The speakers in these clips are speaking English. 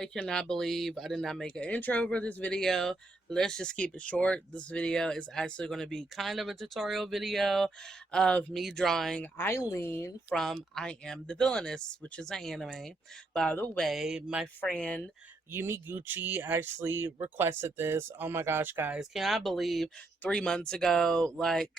I cannot believe I did not make an intro for this video. Let's just keep it short. This video is actually going to be kind of a tutorial video of me drawing Aileen from I Am the Villianess, which is an anime. By the way, my friend Yumi Gucci actually requested this. Oh my gosh, guys. Can I believe 3 months ago, like,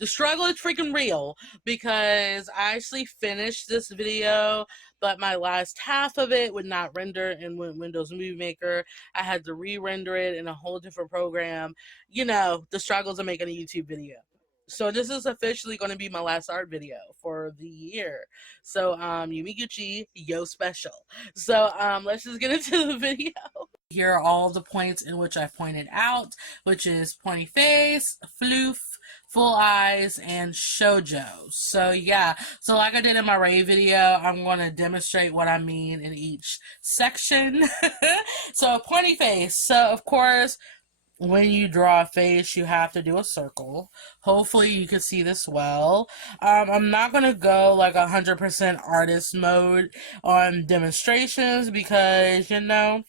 the struggle is freaking real because I actually finished this video, but my last half of it would not render in Windows Movie Maker. I had to re-render it in a whole different program. You know, the struggles of making a YouTube video. So this is officially going to be my last art video for the year. So Yumi Gucci, yo special. So let's just get into the video. Here are all the points in which I pointed out, which is pointy face, floof, full eyes, and shoujo. So yeah, so like I did in my Ray video, I'm going to demonstrate what I mean in each section. So pointy face. So of course, when you draw a face, you have to do a circle. Hopefully you can see this well. I'm not going to go like 100% artist mode on demonstrations because, you know,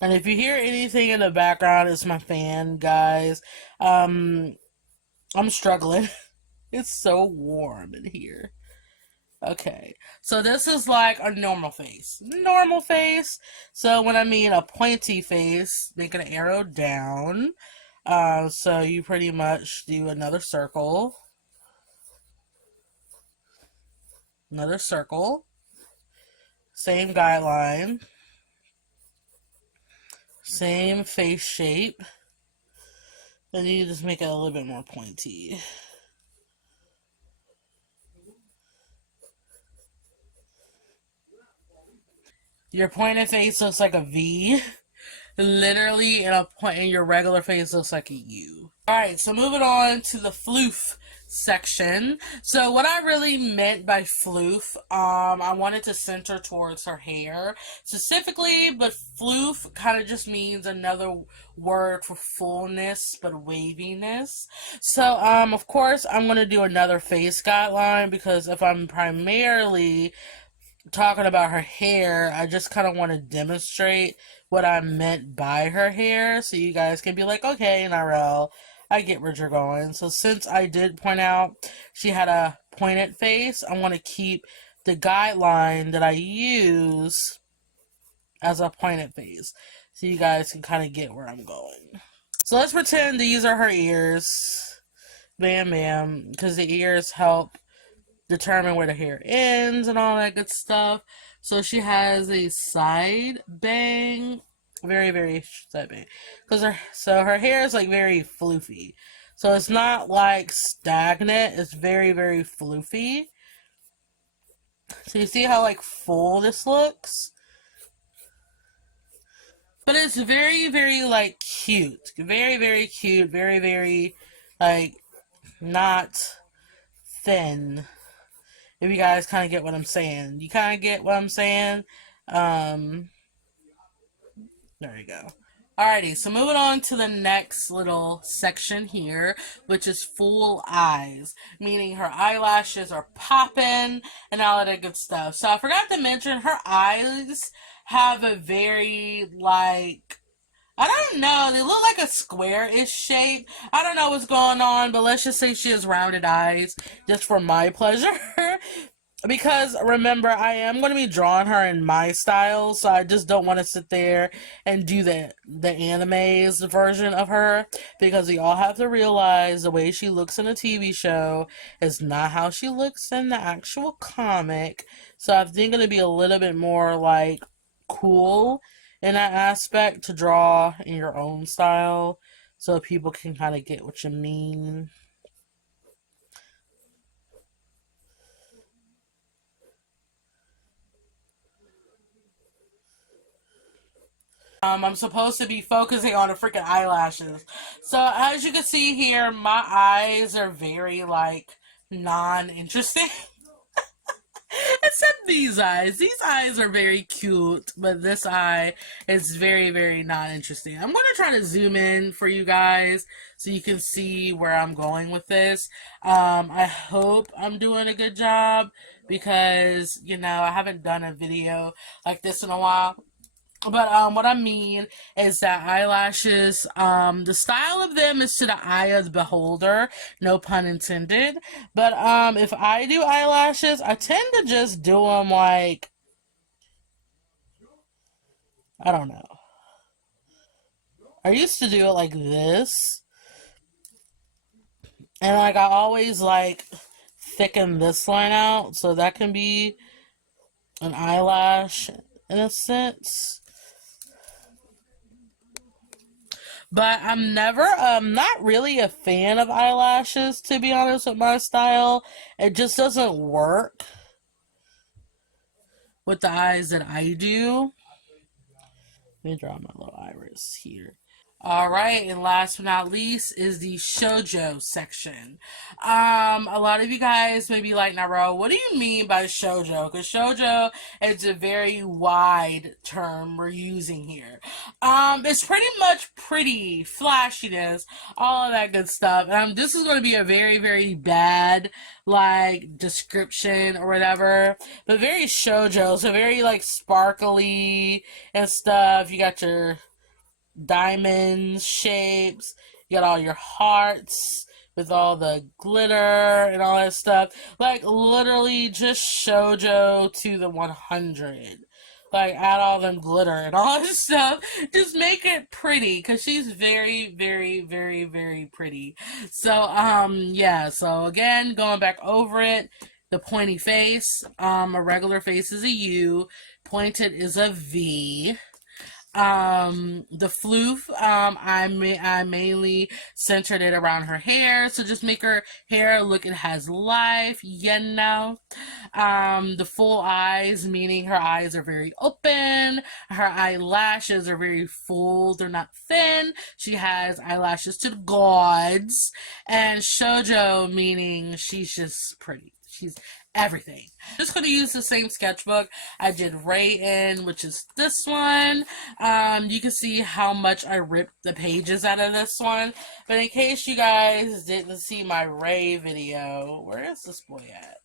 and if you hear anything in the background, it's my fan, guys. I'm struggling. It's so warm in here. Okay, so this is like a normal face. Normal face. So when I mean a pointy face, make an arrow down. So you pretty much do another circle. Another circle. Same guideline. Same face shape. Then you just make it a little bit more pointy. Your pointed face looks like a V. Literally, and your regular face looks like a U. Alright, so moving on to the floof section. So what I really meant by floof, I wanted to center towards her hair specifically, but floof kind of just means another word for fullness, but waviness. So, of course, I'm going to do another face guideline because if I'm primarily talking about her hair, I just kind of want to demonstrate what I meant by her hair so you guys can be like, okay, Narelle, I get where you're going. So since I did point out she had a pointed face, I want to keep the guideline that I use as a pointed face so you guys can kind of get where I'm going. So let's pretend these are her ears. Bam, bam, because the ears help determine where the hair ends and all that good stuff. So she has a side bang, very side bang, because her hair is like very floofy. So it's not like stagnant. It's very floofy. So you see how like full this looks, but it's very like cute, very cute, very like not thin. If you guys kind of get what I'm saying. You kind of get what I'm saying? There you go. Alrighty, so moving on to the next little section here, which is full eyes, meaning her eyelashes are popping and all of that good stuff. So I forgot to mention her eyes have a very, like, I don't know, they look like a square-ish shape. I don't know what's going on, but let's just say she has rounded eyes, just for my pleasure. Because, remember, I am going to be drawing her in my style, so I just don't want to sit there and do the anime's version of her, because we all have to realize the way she looks in a TV show is not how she looks in the actual comic. So I think it'll be a little bit more, like, cool in that aspect to draw in your own style so people can kind of get what you mean. I'm supposed to be focusing on the freaking eyelashes. So as you can see here, my eyes are very like non-interesting. It's except these eyes. These eyes are very cute, but this eye is very, very not interesting. I'm going to try to zoom in for you guys so you can see where I'm going with this. I hope I'm doing a good job because, you know, I haven't done a video like this in a while. But what I mean is that eyelashes, the style of them is to the eye of the beholder, no pun intended. But if I do eyelashes, I tend to just do them like, I don't know. I used to do it like this, and like I always like thicken this line out, so that can be an eyelash in a sense. But I'm not really a fan of eyelashes, to be honest with my style. It just doesn't work with the eyes that I do. Let me draw my little iris here. Alright, and last but not least is the shoujo section. A lot of you guys may be like, Naro, what do you mean by shoujo? Because shoujo is a very wide term we're using here. It's pretty much pretty, flashiness, all of that good stuff. This is going to be a very, very bad, like, description or whatever, but very shoujo, so very, like, sparkly and stuff. You got your diamonds, shapes, you got all your hearts with all the glitter and all that stuff. Like, literally just shoujo to the 100. Like, add all them glitter and all this stuff. Just make it pretty, because she's very, very, very, very pretty. So, yeah. So, again, going back over it, the pointy face, a regular face is a U, pointed is a V. The floof, I mainly centered it around her hair, so just make her hair look, it has life, you know. The full eyes, meaning her eyes are very open, her eyelashes are very full, they're not thin, she has eyelashes to the gods, and shoujo, meaning she's just pretty, she's everything. I'm just going to use the same sketchbook I did Ray in, which is this one. You can see how much I ripped the pages out of this one. But in case you guys didn't see my Ray video, where is this boy at?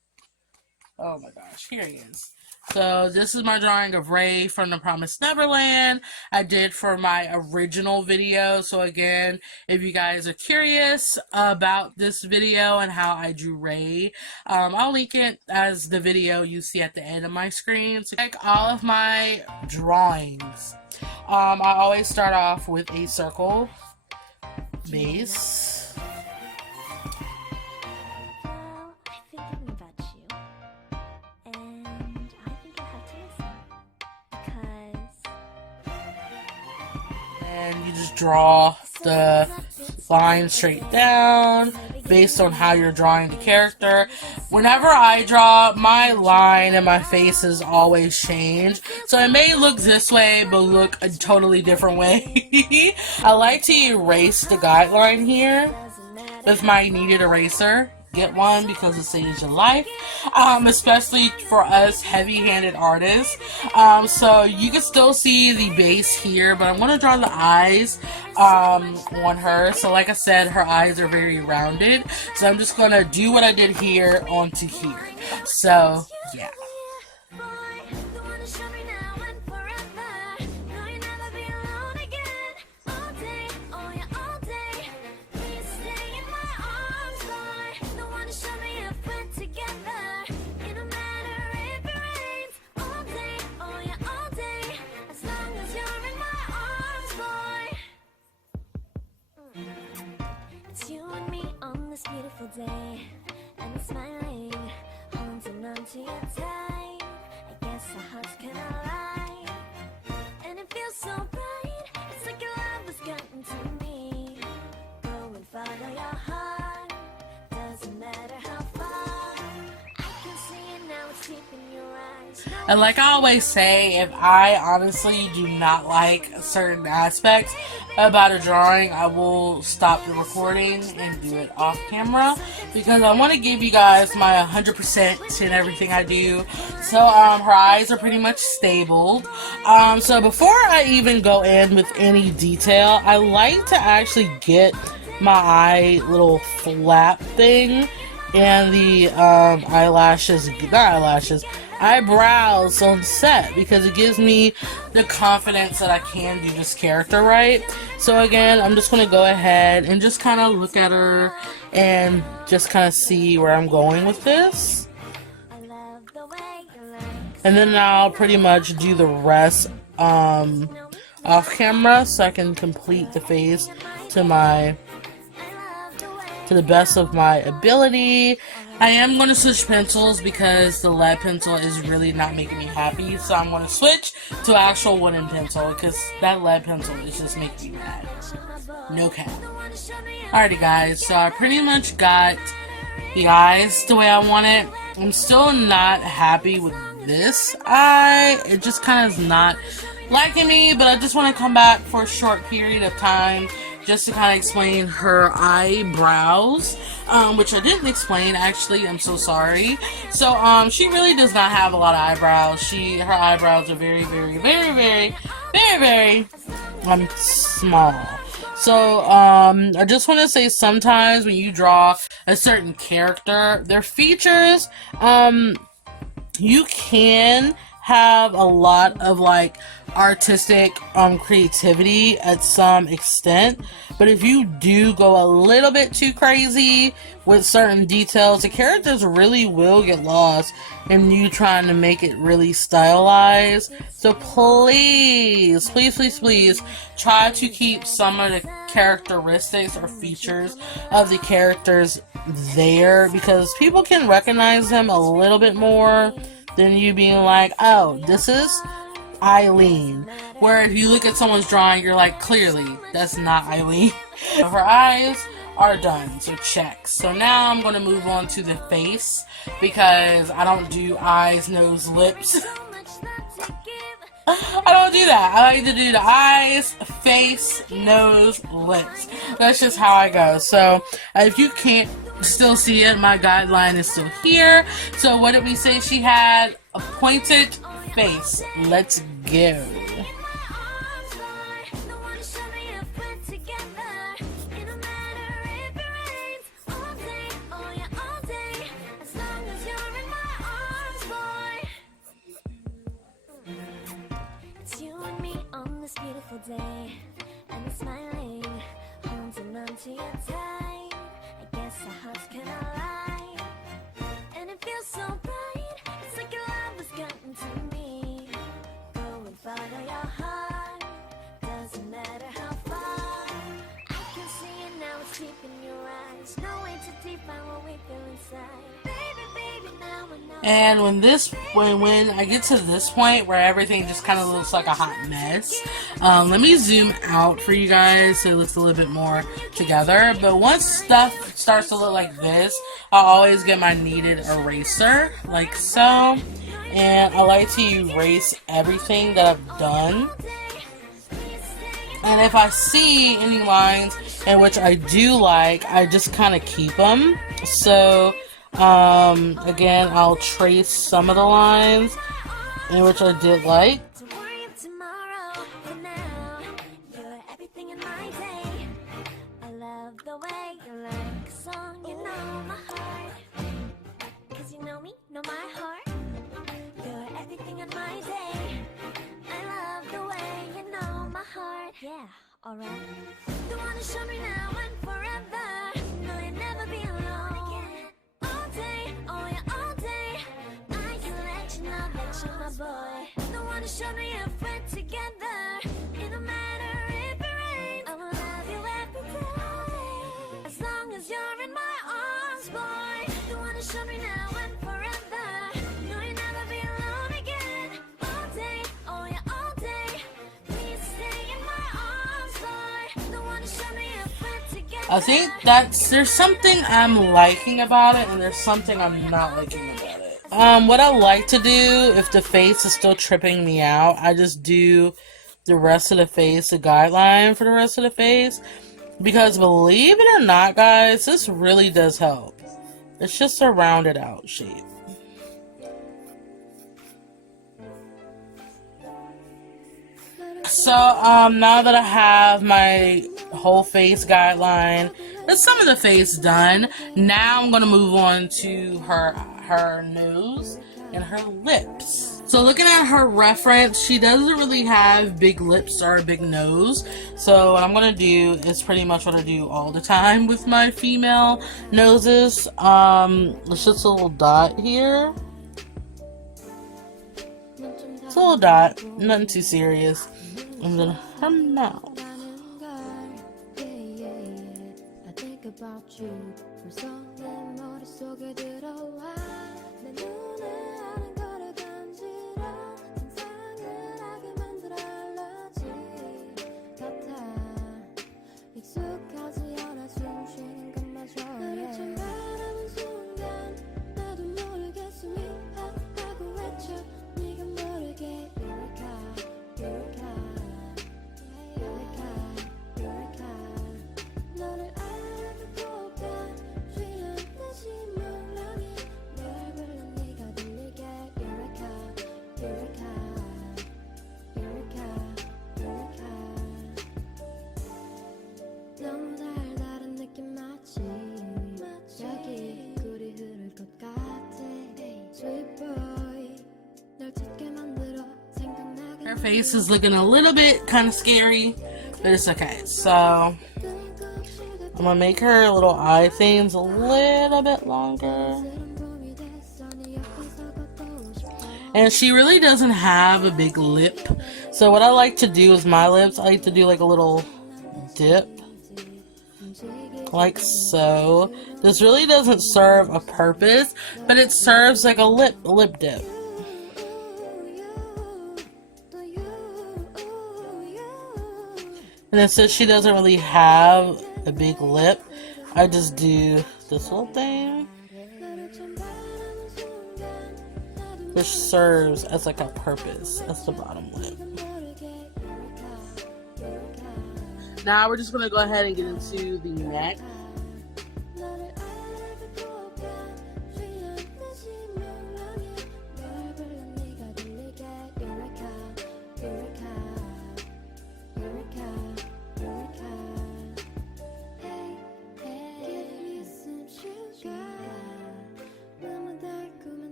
Oh my gosh, here he is. So this is my drawing of Ray from The Promised Neverland. I did for my original video. So again, if you guys are curious about this video and how I drew Ray, I'll link it as the video you see at the end of my screen. So like all of my drawings, I always start off with a circle base. And you just draw the line straight down based on how you're drawing the character. Whenever I draw, my line and my faces always change. So it may look this way, but look a totally different way. I like to erase the guideline here with my kneaded eraser. Get one because it saves your life, especially for us heavy-handed artists. So you can still see the base here, but I'm going to draw the eyes on her. So like I said, her eyes are very rounded. So I'm just going to do what I did here onto here. So, yeah. Beautiful day, and I'm smiling, holding on to your time. I guess our hearts can align, and it feels so bright. It's like your love has gotten to me. Go and follow your heart, doesn't matter how far. I can see it now, it's deep in your eyes. And like I always say, if I honestly do not like certain aspects about a drawing, I will stop the recording and do it off camera because I want to give you guys my 100% in everything I do. So her eyes are pretty much stabled. So before I even go in with any detail, I like to actually get my eye little flap thing and the eyebrows on set because it gives me the confidence that I can do this character right. So again, I'm just going to go ahead and just kind of look at her and just kind of see where I'm going with this. And then I'll pretty much do the rest off camera so I can complete the face to the best of my ability. I am going to switch pencils because the lead pencil is really not making me happy, so I'm going to switch to actual wooden pencil because that lead pencil is just making me mad. No cap. Alrighty guys, so I pretty much got the eyes the way I want it. I'm still not happy with this eye. It just kind of is not liking me, but I just want to come back for a short period of time just to kind of explain her eyebrows, which I didn't explain actually. I'm so sorry. So she really does not have a lot of eyebrows. Her eyebrows are very small. So I just want to say sometimes when you draw a certain character, their features, you can have a lot of like artistic creativity at some extent, but if you do go a little bit too crazy with certain details, the characters really will get lost in you trying to make it really stylized. So please try to keep some of the characteristics or features of the characters there because people can recognize them a little bit more than you being like, oh, this is Aileen. Where if you look at someone's drawing, you're like, clearly, that's not Aileen. Her eyes are done, so check. So now I'm going to move on to the face because I don't do eyes, nose, lips. I don't do that. I like to do the eyes, face, nose, lips. That's just how I go. So if you can't still see it, my guideline is still here. So what did we say she had? A pointed face. Let's go. Beautiful day, and I'm smiling, holding on to your tight. I guess our hearts cannot lie, and it feels so bright. It's like your love has gotten to me. Go and follow your heart, doesn't matter how far. I can see it now, it's deep in your eyes. No way to define what we feel inside. Baby, now I know. And when I get to this point where everything just kind of looks like a hot mess, let me zoom out for you guys so it looks a little bit more together. But once stuff starts to look like this, I'll always get my kneaded eraser, like so. And I like to erase everything that I've done. And if I see any lines in which I do like, I just kind of keep them. So again, I'll trace some of the lines in which I did like. Yeah, alright. You wanna show me now and forever. No, you'll never be alone. All day, oh yeah, all day. I can let you know that you're my boy. Don't wanna show me a friend together. It don't matter if it rains. I will love you every day. As long as you're in my arms, boy. Don't wanna show me now and forever. No, you'll never be alone again. All day, oh yeah, all day. Please stay in my arms, boy. Don't wanna show me a friend together. I think there's something I'm liking about it, and there's something I'm not liking about it. What I like to do, if the face is still tripping me out, I just do the rest of the face, the guideline for the rest of the face. Because believe it or not, guys, this really does help. It's just a rounded out shape. So now that I have my whole face guideline and some of the face done, now I'm gonna move on to her nose and her lips. So looking at her reference, she doesn't really have big lips or a big nose. So what I'm gonna do is pretty much what I do all the time with my female noses. It's just a little dot here. It's a little dot, nothing too serious. And then her mouth. Her face is looking a little bit kind of scary, but it's okay. So I'm gonna make her little eye things a little bit longer. And she really doesn't have a big lip. So what I like to do is my lips, I like to do like a little dip. Like so. This really doesn't serve a purpose, but it serves like a lip dip. And then since she doesn't really have a big lip, I just do this little thing, which serves as like a purpose as the bottom lip. Now we're just going to go ahead and get into the neck.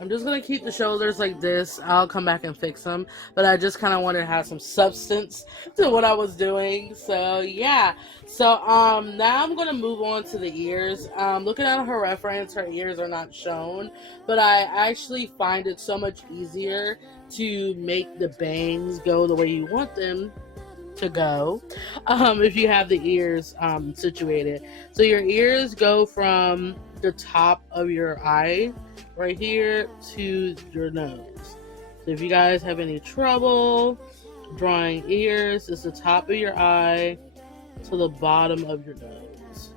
I'm just going to keep the shoulders like this. I'll come back and fix them. But I just kind of wanted to have some substance to what I was doing. So, yeah. So, now I'm going to move on to the ears. Looking at her reference, her ears are not shown. But I actually find it so much easier to make the bangs go the way you want them to go. If you have the ears situated. So, your ears go from the top of your eye right here to your nose. So if you guys have any trouble drawing ears, it's the top of your eye to the bottom of your nose.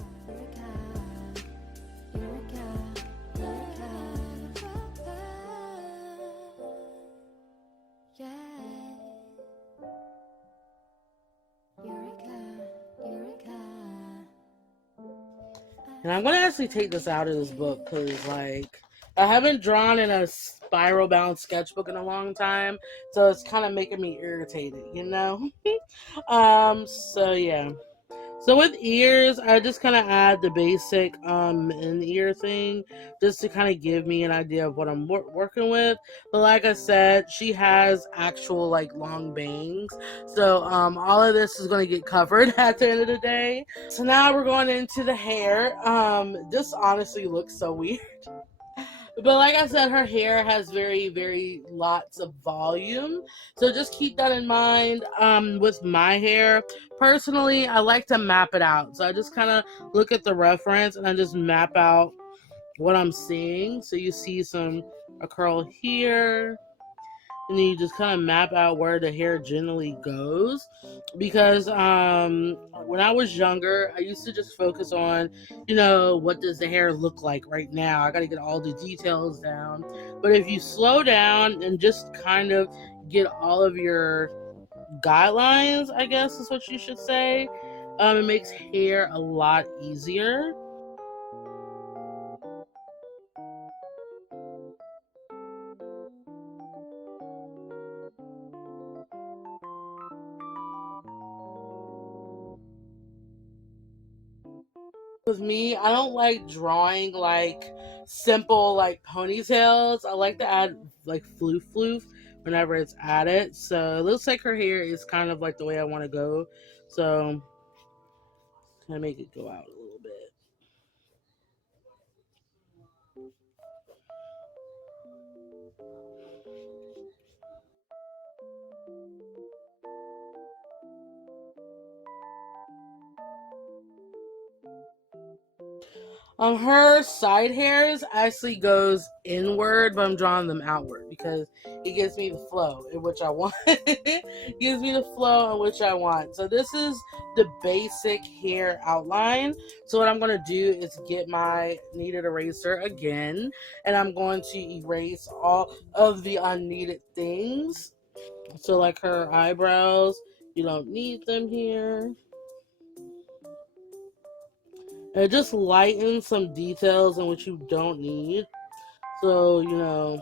And I'm going to actually take this out of this book because, like, I haven't drawn in a spiral bound sketchbook in a long time, so it's kind of making me irritated, you know? So yeah. So with ears, I just kind of add the basic in-ear thing just to kind of give me an idea of what I'm working with. But like I said, she has actual like long bangs. So all of this is going to get covered at the end of the day. So now we're going into the hair. This honestly looks so weird. But like I said, her hair has very, very lots of volume. So just keep that in mind. With my hair, personally, I like to map it out. So I just kind of look at the reference and I just map out what I'm seeing. So you see a curl here, and then you just kind of map out where the hair generally goes. Because when I was younger, I used to just focus on, what does the hair look like right now? I got to get all the details down. But if you slow down and just kind of get all of your guidelines, I guess is what you should say, it makes hair a lot easier. With me, I don't like drawing like simple like ponytails. I like to add like floof whenever it's added. So it looks like her hair is kind of like the way I want to go. So kind of make it go out a little bit. Her side hairs actually goes inward, but I'm drawing them outward because it gives me the flow in which I want. It gives me the flow in which I want. So this is the basic hair outline. So what I'm going to do is get my kneaded eraser again, and I'm going to erase all of the unneeded things. So like her eyebrows, you don't need them here. And it just lightens some details in which you don't need. So,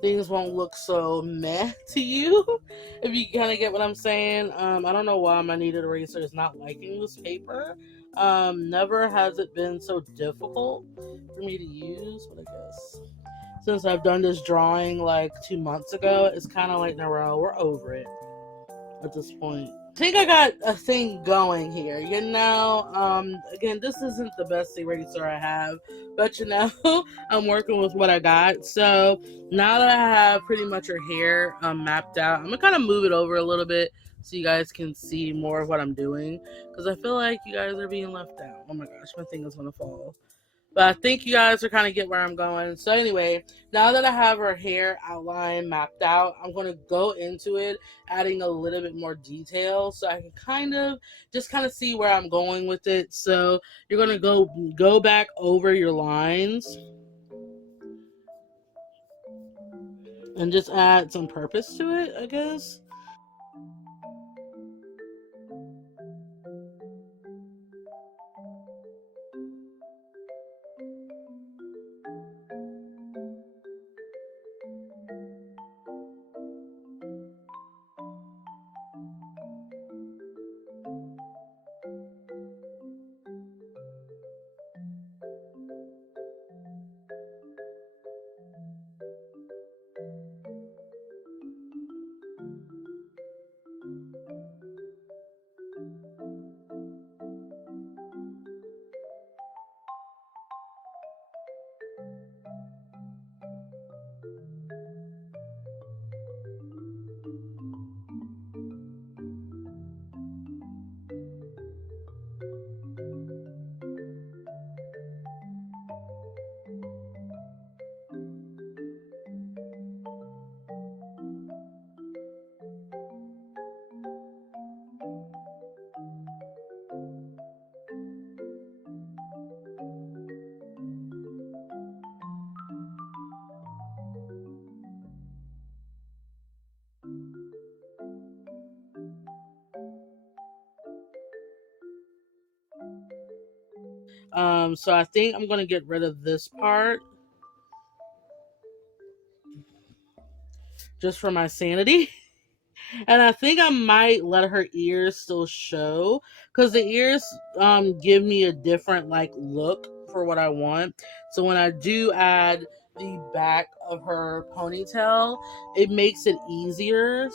things won't look so meh to you. If you kind of get what I'm saying. I don't know why my kneaded eraser is not liking this paper. Never has it been so difficult for me to use, but I guess since I've done this drawing like 2 months ago, it's kind of like, no, we're over it at this point. I think I got a thing going here, again, this isn't the best eraser I have, but I'm working with what I got. So now that I have pretty much her hair mapped out, I'm gonna kind of move it over a little bit so you guys can see more of what I'm doing, because I feel like you guys are being left out. Oh my gosh, my thing is gonna fall. But I think you guys are kind of get where I'm going. So anyway, now that I have her hair outline mapped out, I'm going to go into it, adding a little bit more detail so I can kind of see where I'm going with it. So you're going to go back over your lines and just add some purpose to it, I guess. So I think I'm going to get rid of this part just for my sanity. And I think I might let her ears still show, because the ears give me a different like look for what I want. So when I do add the back of her ponytail, it makes it easier.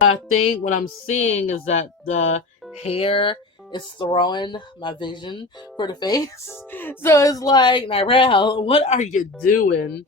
I think what I'm seeing is that the hair is throwing my vision for the face. So it's like, Nirel, what are you doing?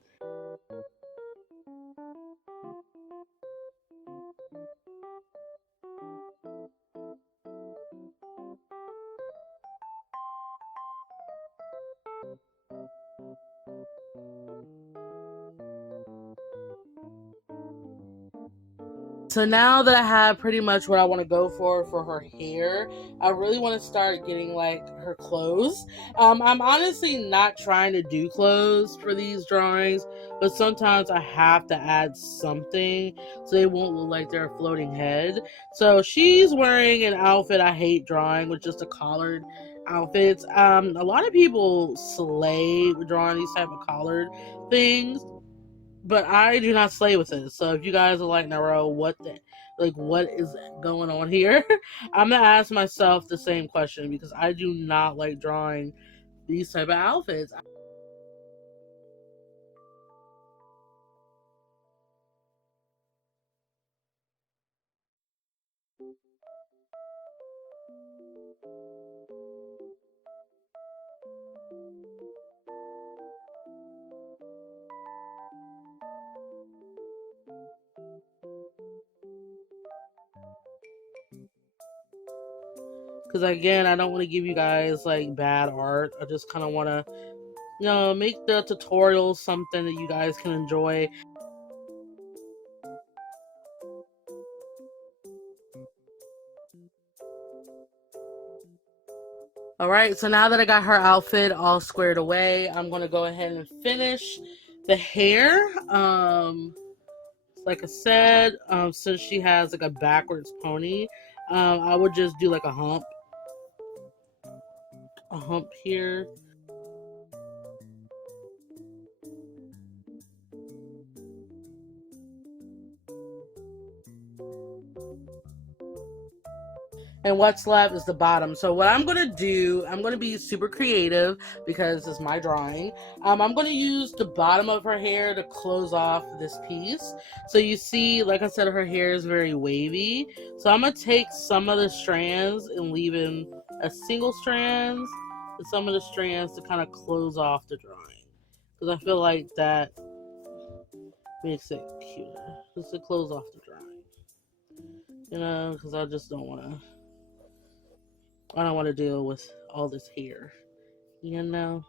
so now that I have pretty much what I want to go for her hair, I really want to start getting like her clothes. I'm honestly not trying to do clothes for these drawings, but sometimes I have to add something so they won't look like they're a floating head. So she's wearing an outfit I hate drawing, with just a collared outfits. A lot of people slay with drawing these type of collared things, but I do not slay with it. So if you guys are like, Naro, what is going on here? I'm gonna ask myself the same question, because I do not like drawing these type of outfits. Because again, I don't want to give you guys like bad art. I just kind of want to, make the tutorial something that you guys can enjoy. Alright, so now that I got her outfit all squared away, I'm going to go ahead and finish the hair. Like I said, since she has like a backwards pony, I would just do like a hump here. And what's left is the bottom. So what I'm going to do, I'm going to be super creative because it's my drawing. I'm going to use the bottom of her hair to close off this piece. So you see, like I said, her hair is very wavy. So I'm going to take some of the strands and leave in a single strands and some of the strands to kind of close off the drawing. Because I feel like that makes it cuter. Just to close off the drawing. Because I just don't want to. I don't want to deal with all this hair, And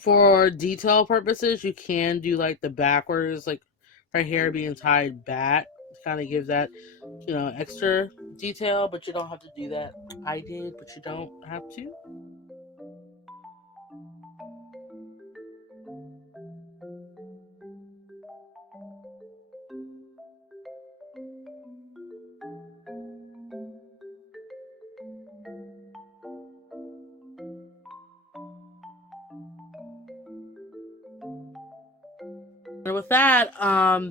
for detail purposes, you can do like the backwards, like her hair being tied back to kind of give that, extra detail, but you don't have to do that. I did, but you don't have to. And with that,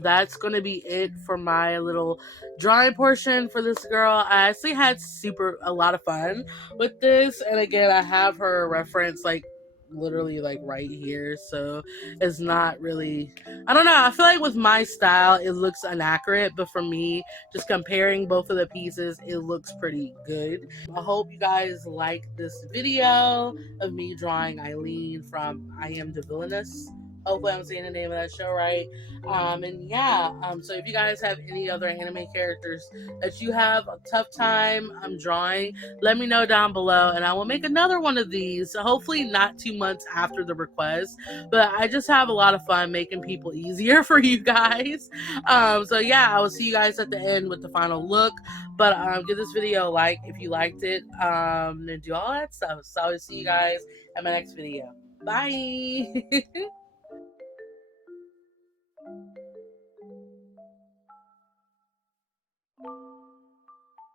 that's gonna be it for my little drawing portion for this girl. I actually had a lot of fun with this, and again, I have her reference like literally like right here, so it's not really, I don't know, I feel like with my style it looks inaccurate, but for me, just comparing both of the pieces, it looks pretty good. I hope you guys like this video of me drawing Aileen from I Am the Villianess. Hopefully I'm saying the name of that show right. So if you guys have any other anime characters that you have a tough time drawing, let me know down below, and I will make another one of these, hopefully not 2 months after the request, but I just have a lot of fun making people easier for you guys. I will see you guys at the end with the final look, but give this video a like if you liked it, and do all that stuff. So I will see you guys at my next video. Bye.